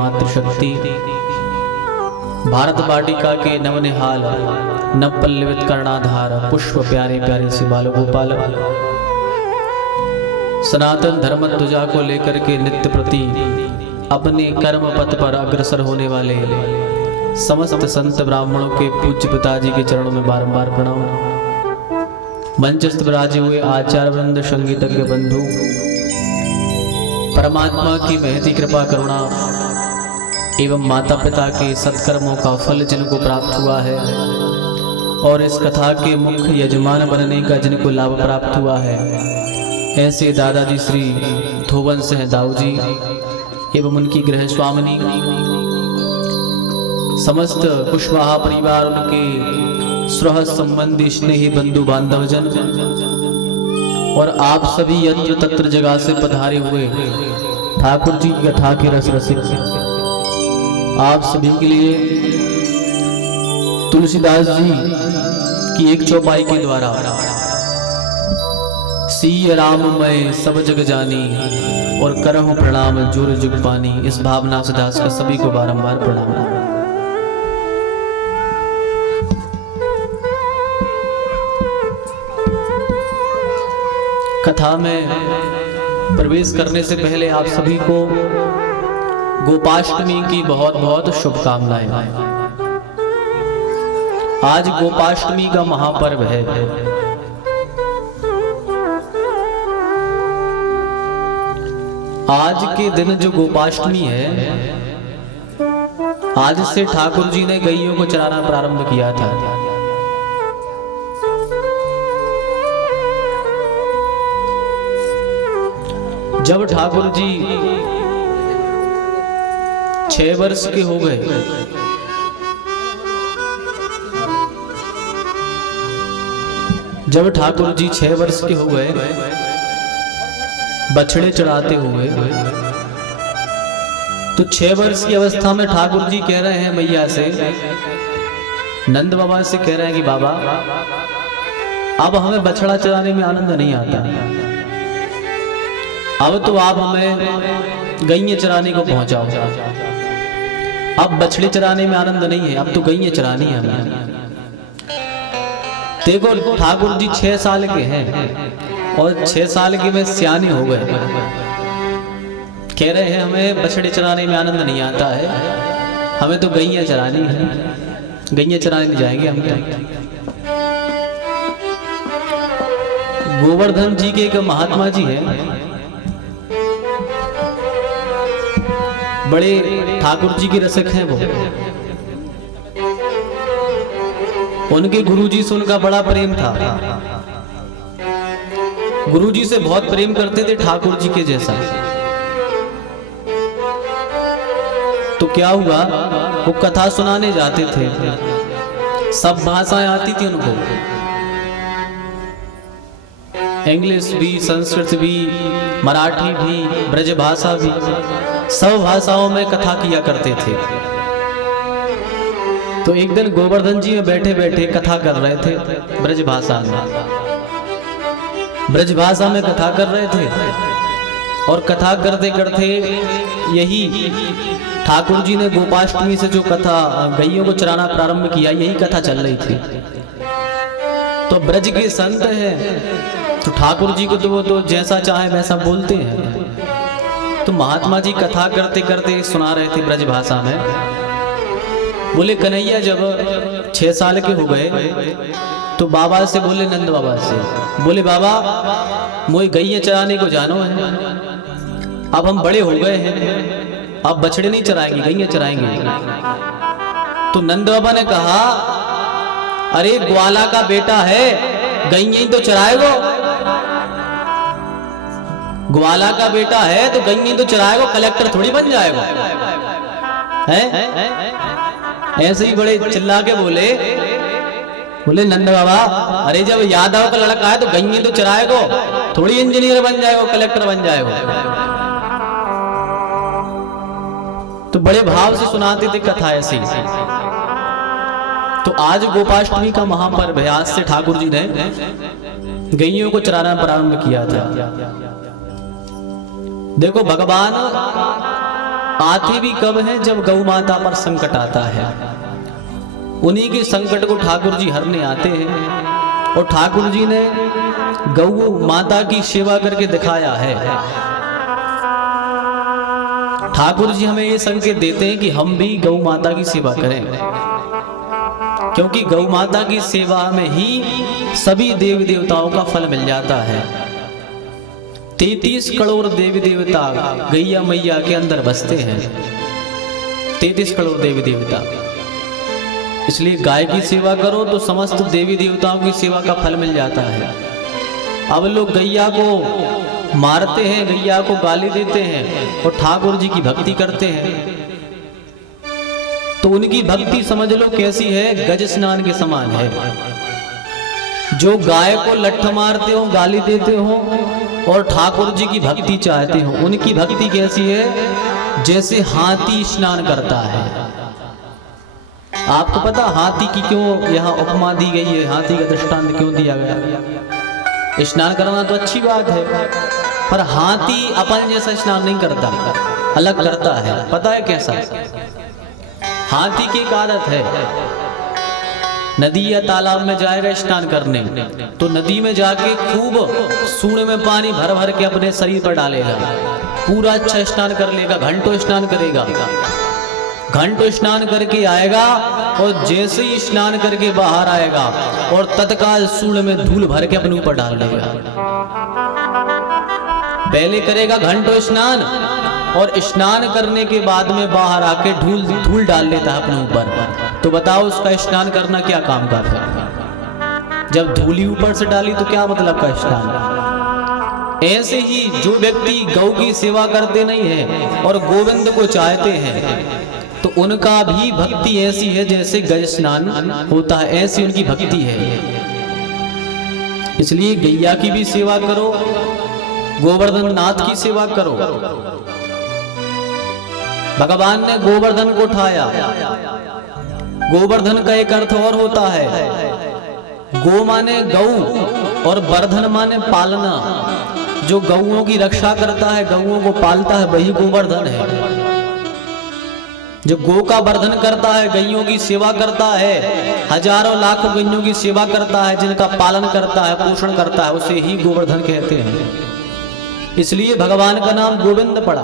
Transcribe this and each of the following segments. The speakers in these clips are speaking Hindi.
मातृशक्ति भारत वाटिका के नवनिहाल नव पल्लवित कर्णाधार पुष्प प्यारे प्यारे से बाल गोपाल सनातन धर्म ध्वजा को लेकर के नित्य प्रति अपने कर्म पथ पर अग्रसर होने वाले समस्त संत ब्राह्मणों के पूज्य पिताजी के चरणों में बारंबार प्रणाम। मंचस्थ विराजे हुए आचार्य वृंद, संगीतज्ञ बंधु, परमात्मा की महती कृपा करुणा एवं माता पिता के सत्कर्मों का फल जिनको प्राप्त हुआ है और इस कथा के मुख्य यजमान बनने का जिनको लाभ प्राप्त हुआ है, ऐसे दादाजी श्री धोवन सिंह दाऊ जी एवं उनकी गृह स्वामिनी, समस्त कुशवाहा परिवार, उनके सुरह संबंधी स्नेही बंधु बांधवजन और आप सभी यत्र तत्र जगह से पधारे हुए ठाकुर जी की कथा के रस रसिक, आप सभी के लिए तुलसीदास जी की एक चौपाई के द्वारा सिय राम मैं सब जग जानी और करहूं प्रणाम जुर जुग पानी, इस भावना से दास का सभी को बारंबार प्रणाम। कथा में प्रवेश करने से पहले आप सभी को गोपाष्टमी की बहुत बहुत शुभकामनाएं। आज गोपाष्टमी का महापर्व है। आज के दिन जो गोपाष्टमी है, आज से ठाकुर जी ने गैयों को चराना प्रारंभ किया था। जब ठाकुर जी 6 वर्ष के हो गए, जब ठाकुर जी 6 वर्ष के हो गए, बछड़े चढ़ाते हुए, तो 6 वर्ष की अवस्था में ठाकुर जी कह रहे हैं मैया से, नंद बाबा से कह रहे हैं कि बाबा अब हमें बछड़ा चराने में आनंद नहीं आता, अब तो आप हमें गैया चराने को पहुंचाओ। अब बछड़े चराने में आनंद नहीं है, अब तो गैया चरानी है हमें। देखो ठाकुर जी 6 साल के हैं और 6 साल के में सियाने हो गए, कह रहे हैं हमें बछड़े चराने में आनंद नहीं आता है, हमें तो गैया चरानी है, गैया चराने नहीं जाएंगे हम। गोवर्धन जी के एक महात्मा जी हैं, बड़े ठाकुर जी के रसिक हैं वो। उनके गुरुजी से उनका बड़ा प्रेम था, गुरुजी से बहुत प्रेम करते थे ठाकुर जी के जैसा। तो क्या हुआ, वो कथा सुनाने जाते थे, सब भाषाएं आती थी उनको, इंग्लिश भी, संस्कृत भी, मराठी भी, ब्रज भाषा भी, सब भाषाओं में कथा किया करते थे। तो एक दिन गोवर्धन जी में बैठे बैठे कथा कर रहे थे ब्रज भाषा में, ब्रज भाषा में कथा कर रहे थे और कथा करते करते यही ठाकुर जी ने गोपाष्टमी से जो कथा गैयों को चराना प्रारंभ किया, यही कथा चल रही थी। तो ब्रज के संत हैं तो ठाकुर जी को तो वो तो जैसा चाहे वैसा बोलते हैं। तो महात्मा जी कथा करते करते सुना रहे थे ब्रज भाषा में। बोले कन्हैया जब 6 साल के हो गए तो बाबा से बोले, नंद बाबा से बोले, बाबा मोए गैया चराने को जानो है, अब हम बड़े हो गए हैं, अब बछड़े नहीं चराएंगे, गैया चराएंगे। तो नंद बाबा ने कहा, अरे ग्वाला का बेटा है, गैया ही तो चराएगो, ग्वाला का बेटा है तो गैया तो चराएगो, कलेक्टर थोड़ी बन जाएगा है? ऐसे ही बड़े चिल्ला के बोले नंद बाबा, अरे जब यादव का लड़का है तो गैया तो चराएगो, थोड़ी इंजीनियर बन जाएगो, कलेक्टर बन जाएगो। तो बड़े भाव से सुनाते थे कथा ऐसी। तो आज गोपाष्टमी का महापर्व है, आज से ठाकुर जी ने गैयों को चराना प्रारंभ किया था। देखो भगवान आते भी कब हैं जब गौ माता पर संकट आता है। उन्हीं के संकट को ठाकुर जी हरने आते हैं और ठाकुर जी ने गौ माता की सेवा करके दिखाया है। ठाकुर जी हमें ये संकेत देते हैं कि हम भी गौ माता की सेवा करें, क्योंकि गौ माता की सेवा में ही सभी देवी देवताओं का फल मिल जाता है। 33 करोड़ देवी देवता गैया मैया के अंदर बसते हैं, 33 करोड़ देवी देवता। इसलिए गाय की सेवा करो तो समस्त देवी देवताओं की सेवा का फल मिल जाता है। अब लोग गैया को मारते हैं, गैया को गाली देते हैं और ठाकुर जी की भक्ति करते हैं, तो उनकी भक्ति समझ लो कैसी है, गज स्नान के समान है। जो गाय को लठ मारते हो, गाली देते हो और ठाकुर जी की भक्ति चाहते हो, उनकी भक्ति कैसी है, जैसे हाथी स्नान करता है। आपको पता हाथी की क्यों यहाँ उपमा दी गई है, हाथी का दृष्टांत क्यों दिया गया? स्नान करना तो अच्छी बात है, पर हाथी अपन जैसा स्नान नहीं करता, अलग करता है। पता है कैसा? हाथी की एक आदत है, नदी या तालाब में जाएगा स्नान करने तो नदी में जाके खूब सूंड में पानी भर भर के अपने शरीर पर डालेगा, पूरा अच्छा स्नान कर लेगा, घंटों स्नान करेगा, घंटों स्नान करके आएगा और जैसे ही स्नान करके बाहर आएगा और तत्काल सूंड में धूल भर के अपने ऊपर डाल लेगा। पहले करेगा घंटों स्नान और स्नान करने के बाद में बाहर आके धूल डाल लेता है अपने ऊपर। तो बताओ उसका स्नान करना क्या काम का है? जब धूली ऊपर से डाली तो क्या मतलब का स्नान? ऐसे ही जो व्यक्ति गौ की सेवा करते नहीं है और गोविंद को चाहते हैं तो उनका भी भक्ति ऐसी है जैसे गज स्नान होता है, ऐसी उनकी भक्ति है। इसलिए गैया की भी सेवा करो, गोवर्धन नाथ की सेवा करो। भगवान ने गोवर्धन को उठाया। गोवर्धन का एक अर्थ और होता है, गो माने गौ और वर्धन माने पालना। जो गौओं की रक्षा करता है, गौओं को पालता है, वही गोवर्धन है। जो गो का वर्धन करता है, गैयों की सेवा करता है, हजारों लाखों गैयों की सेवा करता है, जिनका पालन करता है, पोषण करता है, उसे ही गोवर्धन कहते हैं। इसलिए भगवान का नाम गोविंद पड़ा।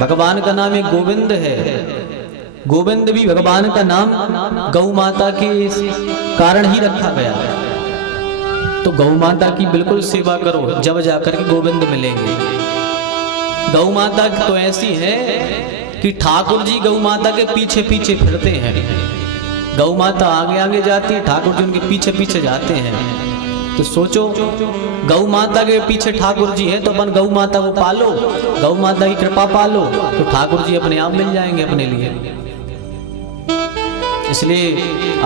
भगवान का नाम एक गोविंद है। गोविंद भी भगवान का नाम गौ माता के कारण ही रखा गया। तो गौ माता की बिल्कुल सेवा करो, जब जाकर के गोविंद मिलेंगे। गौ माता तो ऐसी है कि ठाकुर जी गौ माता के पीछे पीछे फिरते हैं। गौ माता आगे आगे जाती है, ठाकुर जी उनके पीछे पीछे जाते हैं। तो सोचो, गौ माता के पीछे ठाकुर जी हैं तो अपन गौ माता को पालो, गौ माता की कृपा पालो, तो ठाकुर जी अपने आप मिल जाएंगे अपने लिए। इसलिए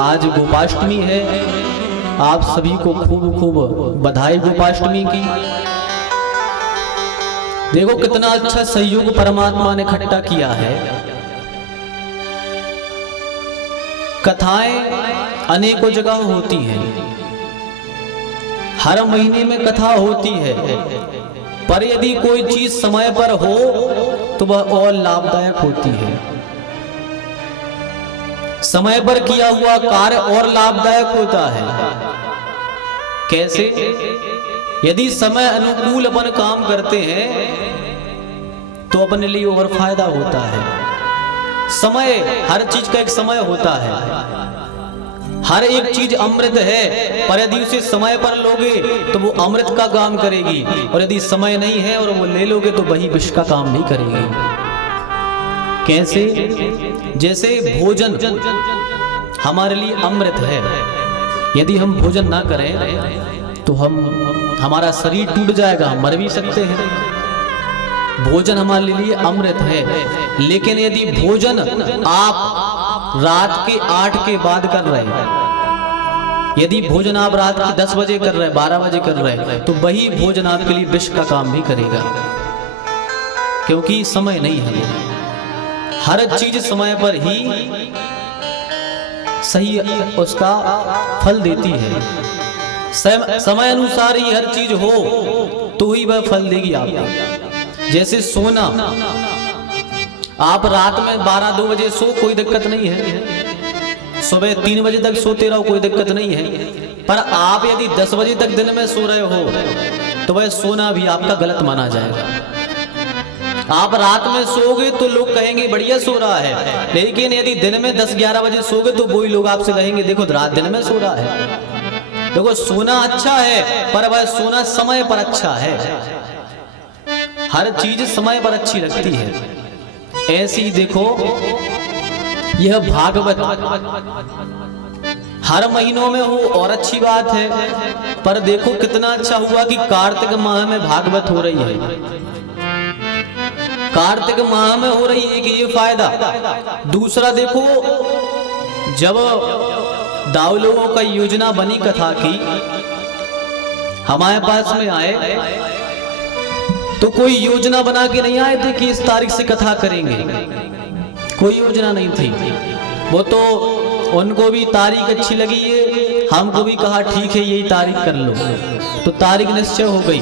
आज गोपाष्टमी है, आप सभी को खूब खूब बधाई गोपाष्टमी की। देखो कितना अच्छा सहयोग परमात्मा ने इकट्ठा किया है। कथाएं अनेकों जगह होती हैं, हर महीने में कथा होती है, पर यदि कोई चीज समय पर हो तो वह और लाभदायक होती है। समय पर किया हुआ कार्य और लाभदायक होता है। कैसे? यदि समय अनुकूल अपन काम करते हैं तो अपने लिए और फायदा होता है। समय, हर चीज का एक समय होता है। हर एक चीज अमृत है, पर यदि उसे समय पर लोगे तो वो अमृत का काम करेगी, और यदि समय नहीं है और वो ले लोगे तो वही विष का काम नहीं करेगी। कैसे? जैसे भोजन हमारे लिए अमृत है। यदि हम भोजन ना करें तो हमारा शरीर टूट जाएगा, हम मर भी सकते हैं। भोजन हमारे लिए अमृत है। लेकिन यदि भोजन आप रात के 8 के बाद कर रहे हैं, यदि भोजन आप रात के 10 बजे कर रहे हैं, 12 बजे कर रहे हैं, तो वही भोजन आपके लिए विष का काम भी करेगा, क्योंकि समय नहीं है। हर चीज समय पर ही सही उसका फल देती है। समय अनुसार ही हर चीज हो तो ही वह फल देगी आपको। जैसे सोना, आप रात में 12-2 बजे सो, कोई दिक्कत नहीं है, सुबह 3 बजे तक सोते रहो, कोई दिक्कत नहीं है। पर आप यदि 10 बजे तक दिन में सो रहे हो तो वह सोना भी आपका गलत माना जाएगा। आप रात में सोओगे तो लोग कहेंगे बढ़िया सो रहा है, लेकिन यदि दिन में 10-11 बजे सोगे तो वही लोग आपसे कहेंगे देखो रात दिन में सो रहा है। देखो सोना अच्छा है, पर वह सोना समय पर अच्छा है। हर चीज समय पर अच्छी लगती है। ऐसी देखो यह भागवत हर महीनों में हो और अच्छी बात है, पर देखो कितना अच्छा हुआ कि कार्तिक माह में भागवत हो रही है। कार्तिक माह में हो रही है कि ये फायदा। दूसरा देखो, जब दाऊ लोगों का योजना बनी कथा की, हमारे पास में आए तो कोई योजना बना के नहीं आए थे कि इस तारीख से कथा करेंगे, कोई योजना नहीं थी। वो तो उनको भी तारीख अच्छी लगी है, हमको भी कहा ठीक है यही तारीख कर लो, तो तारीख निश्चय हो गई।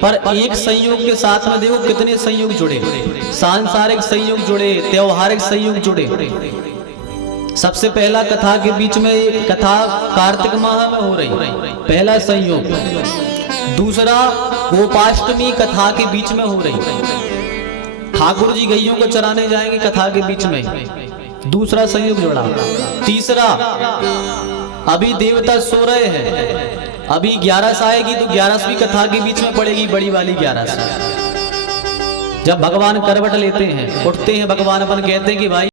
पर एक संयोग के साथ में देखो कितने संयोग जुड़े, सांसारिक संयोग जुड़े, त्योहारिक संयोग जुड़े। सबसे पहला कथा के बीच में कथा कार्तिक माह में हो रही, पहला संयोग। दूसरा गोपाष्टमी कथा के बीच में हो रही, ठाकुर जी गैयों को चराने जाएंगे कथा के बीच में, दूसरा संयोग जुड़ा। तीसरा अभी देवता सो रहे हैं, अभी 11 आएगी तो 11वीं कथा के बीच में पड़ेगी, बड़ी वाली 11। जब भगवान करवट लेते हैं, उठते हैं भगवान अपन कहते हैं कि भाई